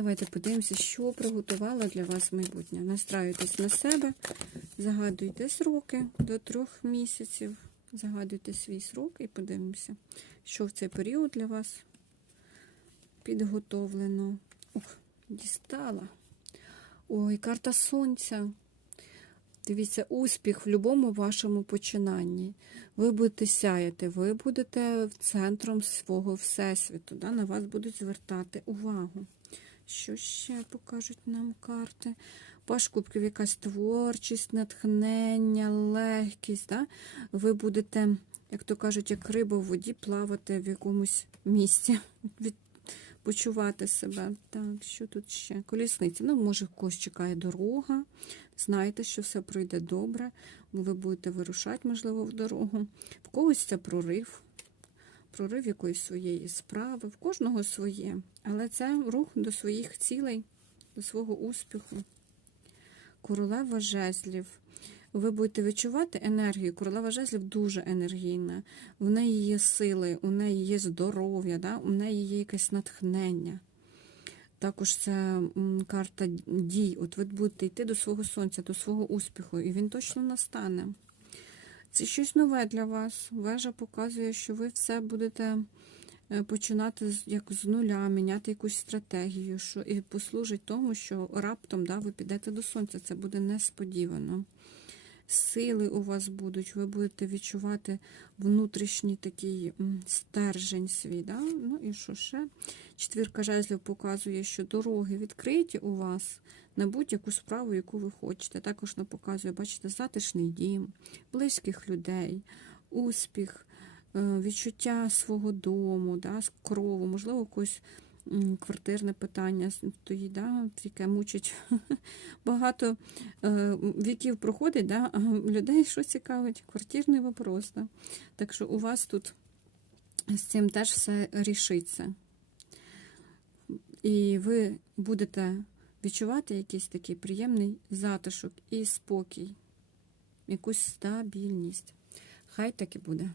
Давайте подивимося, що приготувала для вас майбутнє. Настраюйтесь на себе, загадуйте сроки до трьох місяців. Загадуйте свій срок і подивимося, що в цей період для вас підготовлено. Ух, дістала. Ой, карта сонця. Дивіться, успіх в будь-якому вашому починанні. Ви будете сяяти, ви будете центром свого всесвіту. Да? На вас будуть звертати увагу. Що ще покажуть нам карти? Паш кубків якась творчість, натхнення, легкість. Да? Ви будете, як то кажуть, як риба в воді плавати в якомусь місці, від, почувати себе. Так, що тут ще? Колісниця. Ну, може, когось чекає дорога. Знаєте, що все пройде добре, ви будете вирушати, можливо, в дорогу. В когось це прорив, прорив якоїсь своєї справи, в кожного своє. Але це рух до своїх цілей, до свого успіху. Королева жезлів. Ви будете відчувати енергію. Королева жезлів дуже енергійна. В неї є сили, у неї є здоров'я, да? у неї є якесь натхнення. Також це карта дій. От ви будете йти до свого сонця, до свого успіху, і він точно настане. Це щось нове для вас. Вежа показує, що ви все будете е, починати як з нуля, міняти якусь стратегію, що і послужить тому, що раптом да, ви підете до сонця. Це буде несподівано. Сили у вас будуть, ви будете відчувати внутрішній такий стержень свій. Да? Ну і що ще? Четвірка жезлів показує, що дороги відкриті у вас на будь-яку справу, яку ви хочете. Також нам показує, бачите, затишний дім, близьких людей, успіх, е, відчуття свого дому, да, крову, можливо, якось квартирне питання стоїть, да, яке мучить багато е, віків проходить, да, а людей що цікавить? Квартирний вопрос. Да. Так що у вас тут з цим теж все рішиться. І ви будете відчувати якийсь такий приємний затишок і спокій, якусь стабільність. Хай так і буде.